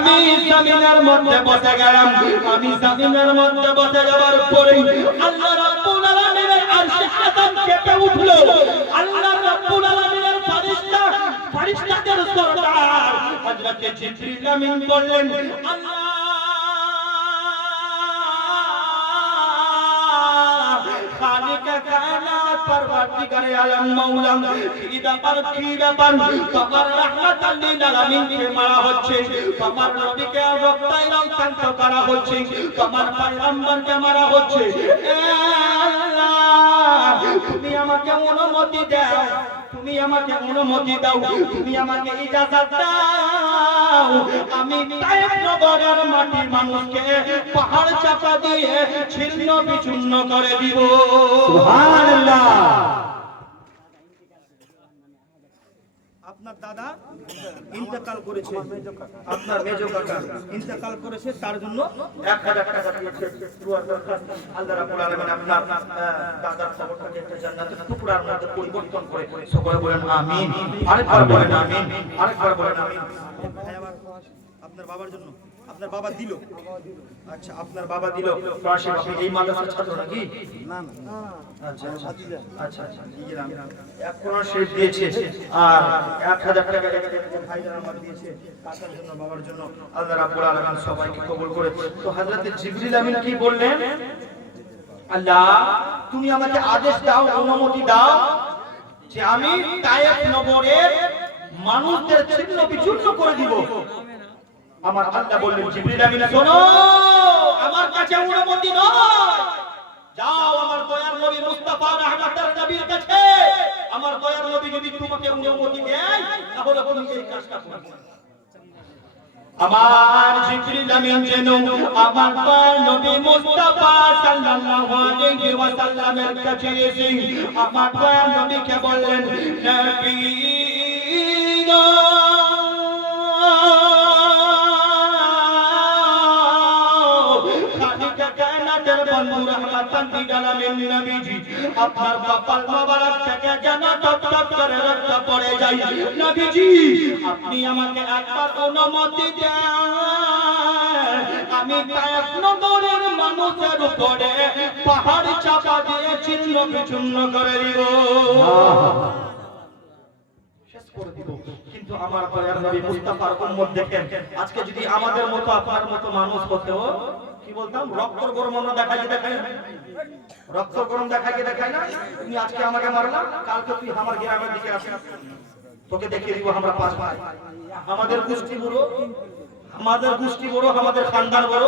আমি জমিনের মধ্যে বসে গেলাম। আমি জমিনের মধ্যে বসে যাওয়ার পরে আল্লাহ রাব্বুল আলামিনের আরশে আযম কেঁপে উঠলো। আল্লাহ রাব্বুল আলামিনের ফেরেশতাদের সরদার হযরত জিবরিল আমিন বললেন, আল্লাহ খালিক কায়নাত পরওয়ারদিগারে আলম মাওলা, কি ব্যাপার তোমার রাহমাতাল লিল আলামিনকে মারা হচ্ছে, তোমার নবীকে রক্তাক্ত করা হচ্ছে, তোমার পয়গম্বরকে মারা হচ্ছে। এ আল্লাহ, তুমি আমাকে অনুমতি দাও, তুমি আমাকে অনুমতি দাও, তুমি আমাকে ইজাজত দাও, আমি তায়েফ নগরের মাটির মানুষকে পাহাড় চাপা দিয়ে ছিন্ন বিচ্ছিন্ন করে দিব। সুবহানাল্লাহ। আপনার দাদা ইন্তেকাল করেছে, আপনার মেজো কাকা ইন্তেকাল করেছে, তার জন্য 1000 টাকা দিয়েছে। আল্লাহ রাব্বুল আলামিন আপনার দাদার কবরটাকে একটা জান্নাতের টুকরার মধ্যে পরিবর্তন করে, সকলে বলেন আমিন। আরেকবার বলেন আমিন, আরেকবার বলেন আমিন। আপনার বাবার জন্য, আপনার বাবা দিল, আচ্ছা আপনার বাবা দিল। রাশিদ আপনি এই মাদ্রাসার ছাত্র নাকি? না না, আচ্ছা আচ্ছা আচ্ছা, এক কোরআন শরীফ দিয়েছে আর 1000 টাকা ভাইজান আমার দিয়েছে কাকার জন্য, বাবার জন্য। আল্লাহ রাব্বুল আলামিন সবাইকে কবুল করে। তো হযরত জিবরিল আমিন কি বললেন, আল্লাহ তুমি আমাকে আদেশ দাও, অনুমতি দাও যে আমি তায়েফ নগরের মানুষদের ছিন্ন বিচ্ছিন্ন করে দিব। আমার আল্লাহ বললেন, জিবরিল আমিন শোনো, আমার কাছে অনুমতি নয়, যাও আমার দয়ার নবী মুস্তাফা রাহমাতুল নবীর কাছে। আমার দয়ার নবী যদি তোমাকে অনুমতি দেয় তাহলে তুমি এই কাজটা করবে। আমার জিবরিল আমিন যেন আমার দয়ার নবী মুস্তাফা সাল্লাল্লাহু আলাইহি ওয়াসাল্লামের কাছে এসে আমার দয়ার নবীকে বললেন, নবী গো আপনার কপাল মোবারক থেকে যেন টপ টপ করে রক্ত পড়ে যায়। নবীজি আপনি আমাকে একবার অনুমতি দেন, আমি তায়েফ নগরের মানুষের উপরে পাহাড় চাপা দিয়ে ছিন্ন বিচ্ছিন্ন করে দিব, শেষ করে দিব। কিন্তু আমার দয়ার নবী মুস্তাফার উম্মত দেখেন, আজকে যদি আমাদের মতো আপনার মতো মানুষ হতো, কি বলতাম, রক্ত গরম আমরা দেখাই না, রক্ত গরম দেখাই না। তুমি আজকে আমাকে মারলা, কালকে তুই আমার গ্রামের দিকে আসিস, তোকে দেখিয়ে দিব আমরা 5 ভাই। আমাদের গোষ্ঠী বড়, আমাদের গোষ্ঠী বড়, আমাদের খানদান বড়,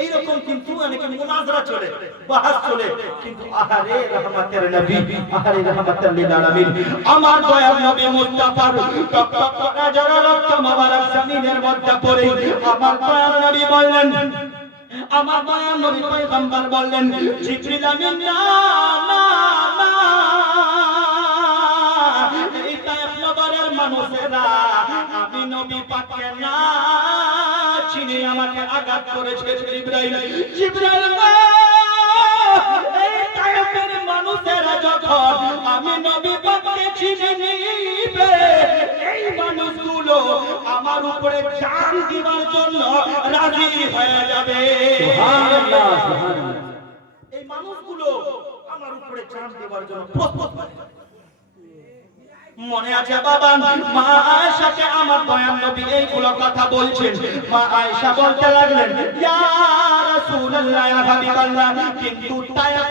এইরকম কিন্তু অনেকে মুনাজরা চলে, বাহাস চলে। কিন্তু আহারে রহমতের নবী, আহারে রহমতুল লিল আলামিন আমার দয়ার নবী মুস্তাফার টক টক করে যারা রক্ত মোবারক জমিনের মধ্যে পড়ে, আমার দয়ার নবী বললেন, আমার দয়ার নবী পয়গম্বর বললেন, জিবরিল আমিন না না না, এই তায়েফ নগরের মানুষেরা আমি নবী পাককে না চিনে আমাকে আঘাত করেছে। জিবরাইল এই তায়েফের মানুষেরা যখন আমি নবী পাককে চিনে নিবে, এই মানুষগুলো আমার উপরে জান দেওয়ার জন্য রাজি হয়ে যাবে। সুবহানাল্লাহ, সুবহানাল্লাহ। এই মানুষগুলো আমার উপরে জান দেওয়ার জন্য প্রস্তুত হয়ে যাবে। মনে আছে বাবা, মা আয়েশাকে আমার দয়ার নবী এইগুলো কথা বলছেন। মা আয়েশা বলতে লাগলেন, ইয়া রাসূলুল্লাহ, ইয়া হাবিবাল্লাহ, কিন্তু তায়েফ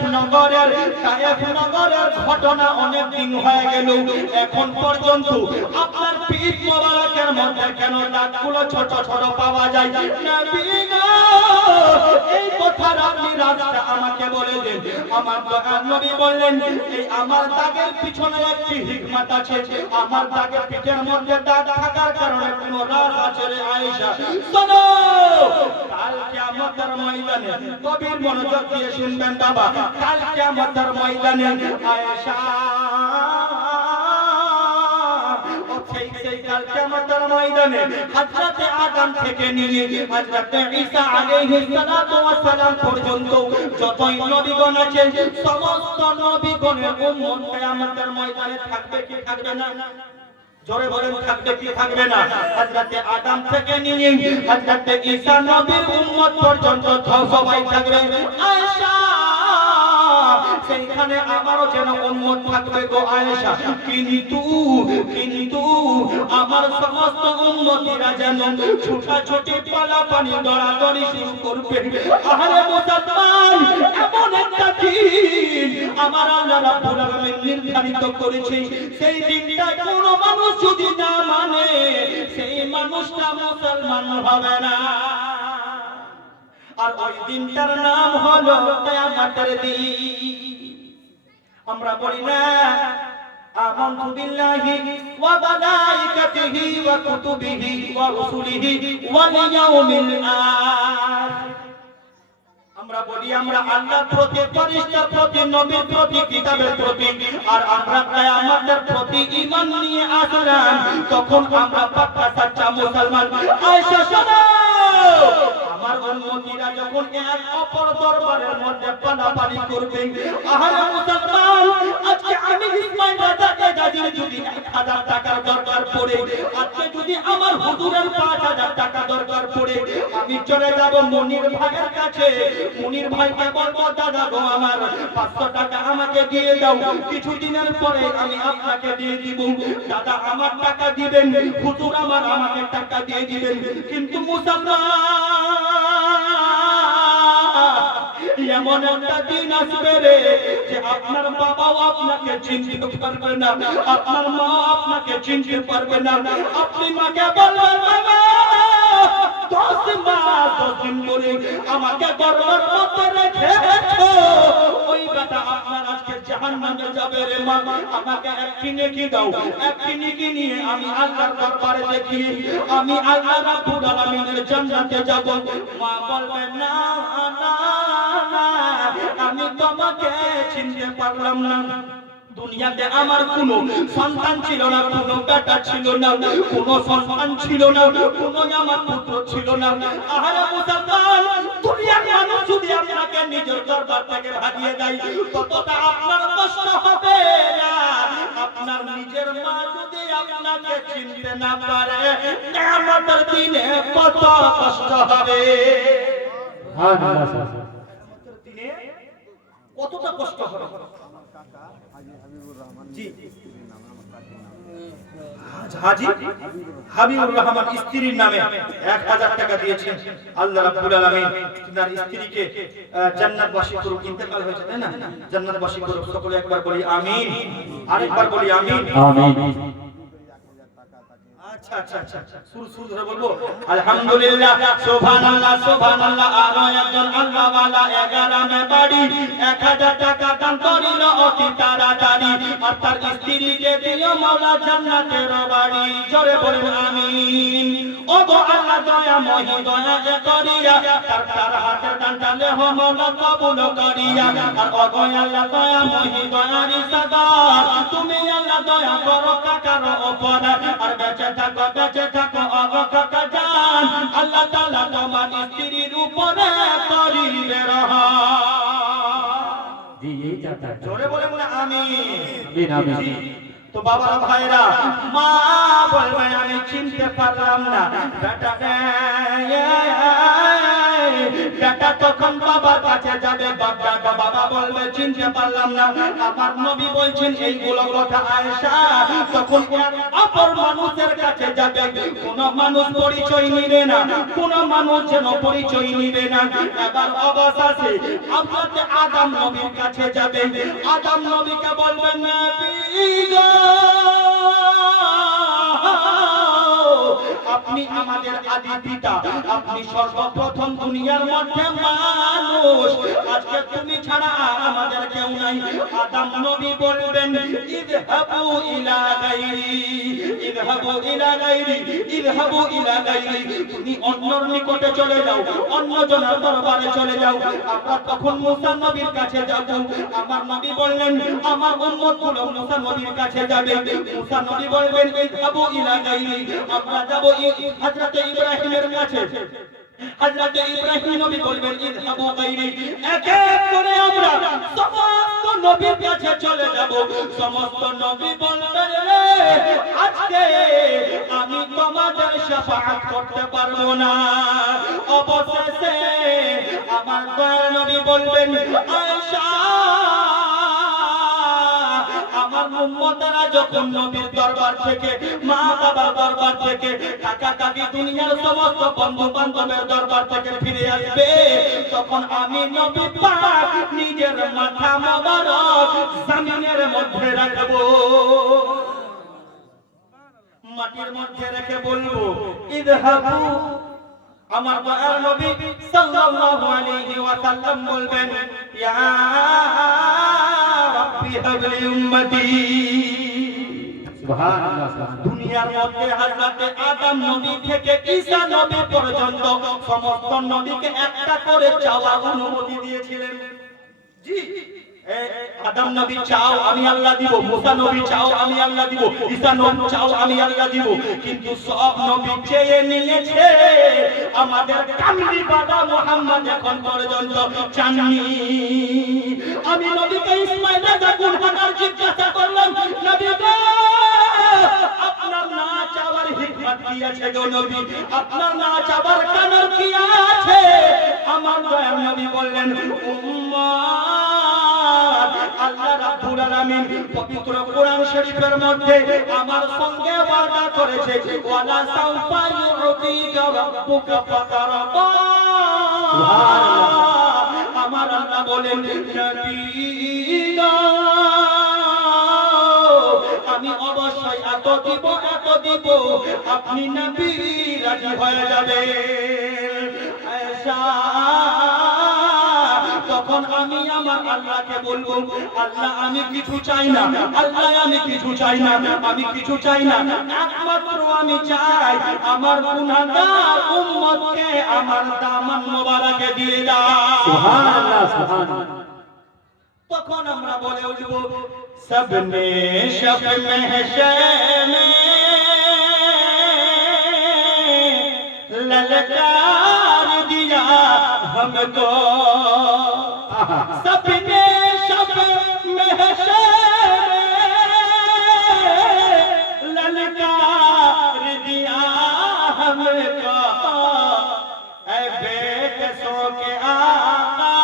নগরের ঘটনা অনেক দিন হয়ে গেল, এখন পর্যন্ত আপনার পিঠ মোবারকের মধ্যে কেন দাগগুলো ছোট ছোট পাওয়া যায়? নবী গো, এই কথার আপনি রাজটা আমাকে বলে দেন। আমার দয়ার নবী বললেন, এই আমার দাগের পিছনে একটি হিকমত আছে। আমার দাগের পিঠের মধ্যে দাগ থাকার কারণে কোন রাজ আছে রে আয়েশা। শোনো, কাল কিয়ামতের ময়দানে, কবির মনোযোগ দিয়ে শুনবেন বাবা, কাল কিয়ামতের ময়দানে আয়েশা, সেই কাল কিয়ামতের ময়দানে হযরতে আদম থেকে নিয়ে হযরতে ঈসা আলাইহিস সালাতু ওয়াস সালাম পর্যন্ত যতই নবীগণ আছেন, সমস্ত নবীগণের উম্মত কিয়ামতের ময়দানে থাকবে কি থাকবে না? জোরে বলেন থাকবে কি থাকবে না? হযরতে আদম থেকে নিয়ে হযরতে ঈসা নবীর উম্মত পর্যন্ত সবাই থাকবে। আয়েশা সেইখানে আমারও যেন উম্মত থাকবে গো আয়েশা, কিন্তু আমার সমস্ত উম্মতিরা যেন ছুটাছুটি পালাপানি দৌড়াদৌড়ি শুরু করবে। আরে মুসলমান, এমন একটা দিন আমার আল্লাহ রাব্বুল আলামিন নির্ধারিত করেছে, সেই দিনটা কোনো মানুষ যদি না মানে সেই মানুষটা মুসলমান হবে না। আর ওই দিনটার নাম হলো কিয়ামতের দিন। আমরা বলি না আমানতু বিল্লাহি ওয়া মালাইকাতিহি ওয়া কুতুবিহি ওয়া রাসূলিহি ওয়াল ইয়াউমিল আখির। আমরা বলি আমরা আল্লাহর প্রতি, ফেরেশতার প্রতি, নবীর প্রতি, কিতাবের প্রতি, আর আমরা কিয়ামতের প্রতি ঈমান নিয়ে আসলাম, তখন আমরা পাক্কা সাচ্চা মুসলমান। আয়েশা শোনো, আমার উম্মতিরা যখন এক অপর দরবারের মধ্যে পালাপালি করবে, আহারে মুসলমান, আজকে আমি ইসমাইল রাজাকে যদি 1000 টাকার দরকার পড়ে, আজকে যদি আমার হুজুরের 5000 টাকা দরকার পড়ে, আমি চলে যাব মনির ভাইয়ের কাছে। মনির ভাইকে বলবো, দাদা গো আমার 500 টাকা আমাকে দিয়ে দাও, কিছুদিনের পরে আমি আপনাকে দিয়ে দিব। দাদা আমার টাকা দিবেন, হুজুর আমাকে টাকা দিয়ে দিবেন। কিন্তু মুসলমান, এমন একটা দিন আসবে রে যে আপনার বাবাও আপনাকে চিনতে পারবে না, আপনার মা আপনাকে চিনতে পারবে না। আপনি মাকে বলবেন, বাবা 10 মাস 10 দিন ধরে আমাকে গর্ভের মধ্যে রেখেছো, ওই বেটা আপনার আজকে জাহান্নামে যাবে রে মা, আমাকে একটি নেকি দাও। একটি নেকি নিয়ে আমি আল্লাহর দরবারে দেখি আমি আল্লাহ রাব্বুল আলামিনের জান্নাতে যাব। মা বলবে, না না না, আমি তোমাকে চিনতে পারলাম না। দুনিয়াতে আমার কোনো সন্তান ছিল না, কোনো বেটা ছিল না, কোনো সন্তান ছিল না, কোনো আমার পুত্র ছিল না। আহারে মুসলমান, দুনিয়ার মানুষ যদি আপনাকে নিজের দরবার থেকে ভাগিয়ে দেয়, ততটা আপনার কষ্ট হবে না। আপনার নিজের মা যদি আপনাকে চিনতে না পারে, কিয়ামতের দিনে কত কষ্ট হবে। কতটা কষ্ট হবে। জি, হাজী হাবিবুর রহমান স্ত্রীর নামে 1000 টাকা দিয়েছেন। আল্লাহ রাব্বুল আলামিন তার স্ত্রীকে জান্নাতবাসী করুক। ইন্তেকাল হয়েছে তাই না, জান্নাতবাসী করুক। সকলে একবার বলি আমিন, আরেকবার বলি আমিন, আমিন। আচ্ছা আচ্ছা আচ্ছা, সুর ধরে বলবো আলহামদুলিল্লাহ, সুবহানাল্লাহ সুবহানাল্লাহ। আর একজন আল্লাহ ওয়ালা 11 মে বাড়ি 1000 টাকা দান করিল অতি তাড়াতাড়ি, আর তার স্ত্রীকে দিও মাওলা জান্নাতের বাড়ি। জোরে বলেন আমিন। ও গো আল্লাহ দয়াময় দয়া করিয়া তার হাতের দানটা লেহ মাওলা কবুল করিয়া। আর ও গো আল্লাহ দয়াময় দয়ারি সদা, তুমি আল্লাহ দয়া করো কাকার উপর, আর বেঁচে থাকো অগো কাকা জান, আল্লাহ তাআলা তোমার স্ত্রীর উপরে করিবে রহম। জোরে বলে বলে আমিন, আমিন। তো বাবা ভাইরা, মা বলবে আমি চিনতে পারলাম না বেটা, বেটা তখন বাবার কাছে যাবে, বাবা বলবে চিনতে পারলাম না। আমার নবী বলছেন এইগুলো কথা আয়েশা, তখন অপর মানুষের কাছে যাবে। কোন মানুষ পরিচয় নিবে না, কোন মানুষ যেন পরিচয় নিবে না। এবার অবশেষে আপনাদের আদম নবীর কাছে যাবে। আদম নবীকে বলবেন, নবী গো, আপনি আমাদের আদি পিতা, আপনি সর্বপ্রথম দুনিয়ার মধ্যে মানুষ, আজকে তুমি ছাড়া আর আমাদের কেউ নাই। আদম নবী বলবেন, ইযহাবু ইলা গায়রি, ইযহাবু ইলা গায়রি, ইযহাবু ইলা গায়রি, তুমি অন্যর নিকটে চলে যাও, অন্যজনের দরবারে চলে যাও। আমরা তখন মুসা নবীর কাছে যাব। আমার নবী বললেন, আমার উম্মতগুলো মুসা নবীর কাছে যাবে। মুসা নবী বলবেন, ইযহাবু ইলা গায়রি, আমরা যাব হযরত ইব্রাহিমের কাছে। হযরত ইব্রাহিম নবী বলবেন ইযহাবু গায়রি, এক এক করে আমরা সমস্ত নবীর কাছে চলে যাব। সমস্ত নবী বলবেন রে আজকে আমি তোমাদের শাফাআত করতে পারবো না। অবশেষে আমার দয়ার নবী বলবেন আয়েশা আমার উম্মতেরা যখন নবীর দরবার থেকে মা বাবার দরবার থেকে কাকা কাকি দুনিয়ার সমস্ত বন্ধু বান্ধবের দরবার থেকে ফিরে আসবে তখন আমি নবী পাক নিজের মাথা মোবারক জমিনের মধ্যে রাখবো, মাটির মধ্যে রেখে বলবো ইযহাবু। আমার দয়ার নবী সাল্লাল্লাহু আলাইহি ওয়াসাল্লাম বলবেন ইয়া রাব্বি হাবলি উম্মতি। সুবহানাল্লাহ। দুনিয়ার মধ্যে হযরত আদম নবী থেকে ঈসা নবী পর্যন্ত সমস্ত নবীকে একটা করে চাওয়ার অনুমতি দিয়েছিলেন। জি, আদম নবী চাও আমি আল্লাহ দিব, মুসা নবী চাও আমি আল্লাহ দিব, ঈসা নবী চাও আমি আল্লাহ দিব, কিন্তু সব নবী চেয়ে নিয়েছে, আমাদের কামলি বাবা মুহাম্মদ এখন পর্যন্ত চাননি। আমি নবীকে ইসমাঈল যখন হানার জিজ্ঞাসা করলাম নবী গো আপনার না চাওয়ার হিকমত কি আছে গো নবী, আপনার না চাওয়ার কারণ কি আছে? আমার দয়ার নবী বললেন উম্মত আল্লাহ রাব্বুল আলামিন পবিত্র কোরআন শরীফের মধ্যে আমার সঙ্গে ওয়াদা করেছে ওয়ালা সাউফা ইউতিকা রাব্বুকা ফাতারদা। সুবহানাল্লাহ। আমার আল্লাহ বলেন নবী আমি অবশ্যই এত দিব আপনি নবী রাজি হয়ে যাবেন। আয়েশা তখন আমি আমার আল্লাহকে বলবো আল্লাহ আমি কিছু চাই না, আল্লাহ আমি কিছু চাই না, আমি কিছু চাই না, একমাত্র আমি চাই আমার গুনাহগার উম্মতকে আমার দামান মোবারকে দিয়ে দাও। সুবহানাল্লাহ সুবহানাল্লাহ। তখন আমরা বলে উঠব सबने शब महशर में ललकार दिया हमको, सबने शब महशर में ललकार दिया हमको, ऐ बेकसों के आका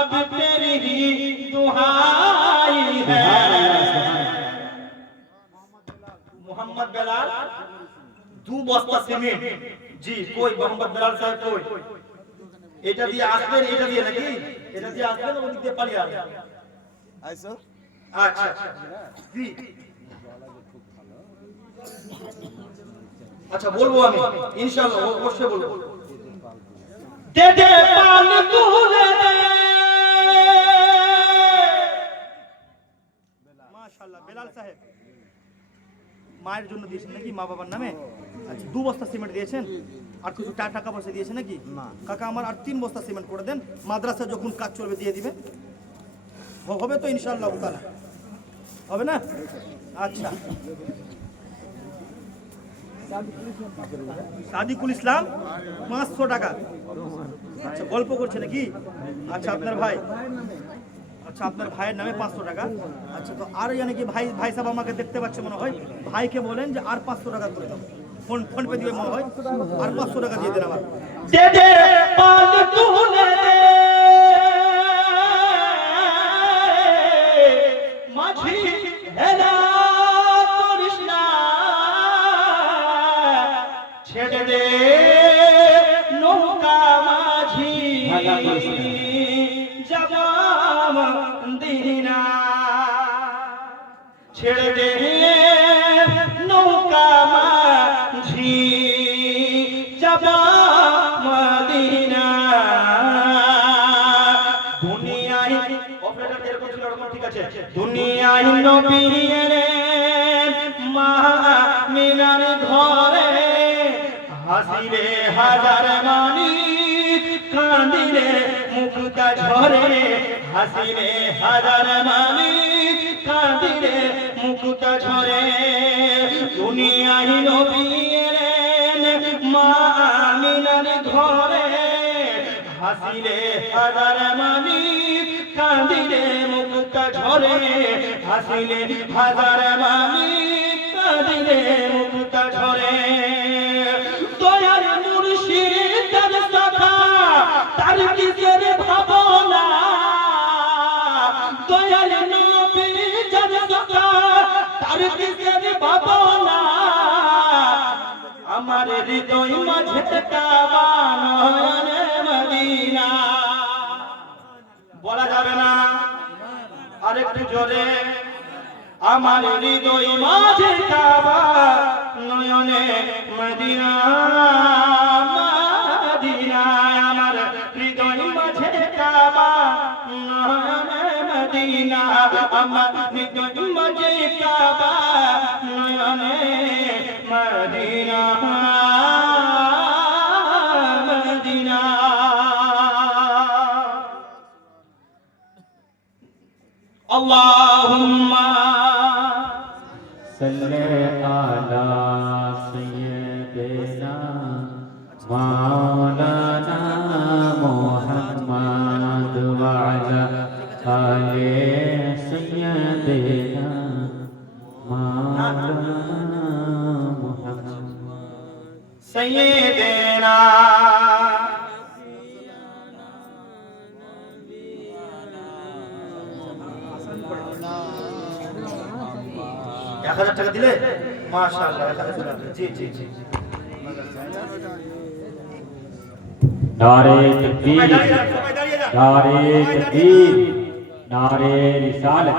अब तेरी ही दुहाई है। मोहम्मद बेलाल दो बस्ता सीमेंट। जी कोई मोहम्मद बेलाल साहब कोई এটা দিয়ে আসবেন, এটা দিয়ে নাকি এটা দিয়ে আসবেন ওদিক দিয়ে পালিয়ে আসবেন। আইসো আচ্ছা জি আচ্ছা বলবো আমি ইনশাআল্লাহ অবশ্যই বলবো। দে দে পাল তুলে দে মাশাআল্লাহ। বেলাল সাহেব মায়ের জন্য দিয়েছেন নাকি মা বাবার নামে? আচ্ছা 2 বস্তা সিমেন্ট দিয়েছেন, আর কিছু টাকা পয়সা দিয়েছেন নাকি? না কাকা আমার আর 3 বস্তা সিমেন্ট করে দেন, মাদ্রাসা যখন কাজ চলবে দিয়ে দিবেন। হবে তো ইনশাআল্লাহ তাআলা, হবে না? আচ্ছা সাদিকুল ইসলাম 500 টাকা। আচ্ছা গল্প করছে নাকি? আচ্ছা আপনার ভাই, আচ্ছা আপনার ভাইয়ের নামে 500 টাকা। আচ্ছা তো আর জানি কি ভাই সাহেব আমাকে দেখতে পাচ্ছে মনে হয়, ভাইকে বলেন যে আর 500 টাকা করে দাও, ফোন পে দিবে মনে হয়, আর 500 টাকা দিয়ে দেন আমার। দে দে পাল তুলে দে মাঝি হেলা করিস না, ছেড়ে দে নৌকা মাঝি যাবা মদিনা, ছেড়ে দে নৌকা মাঝি যাবা মদিনা। দুনিয়ায় অপারেটর এরকম ছিল, এরকম ঠিক আছে। দুনিয়ায় নবী এলেন মা মিনার ঘরে, হাসিরে হাজার মানিক কাঁদিরে মুক্তা ঝরে, হাসিরে হাজার মানিক কাঁদিরে মুক্তা ঝরে। দুনিয়ায় নবী এলেন মা হাসিলে হাজার মানি কাঁদিলে মুক্তা ঝরে হাসিলে হাজার মানি কাঁদিলে মুক্তা ঝরে দয়ার মুর্শিদ তার সখা তার কিসের ভাবনা দয়ার নবী যার সখা তার কিসের ভাবনা আমার হৃদয় মাঝে কাবা নয়নে মদিনা বলা যাবে না আরেকটু জোরে আমার হৃদয় মাঝে কাবা নয়নে মদিনা মদিনা আমার হৃদয় মাঝে কাবা নয়নে মদিনা আমার হৃদয় মাঝে কাবা নয়নে মদিনা মদিনা আল্লাহুম্মা सल्ले आला सय्यदना मौलाना मुहम्मद व अला आले सय्यदना मौलाना मुहम्मद सय्यदना এক হাজার টাকা দিলে মাশাআল্লাহ 1000 টাকা জি জি জি नारे तकबीर সবাই দাঁড়িয়ে যান नारे तकबीर नारे रिसालत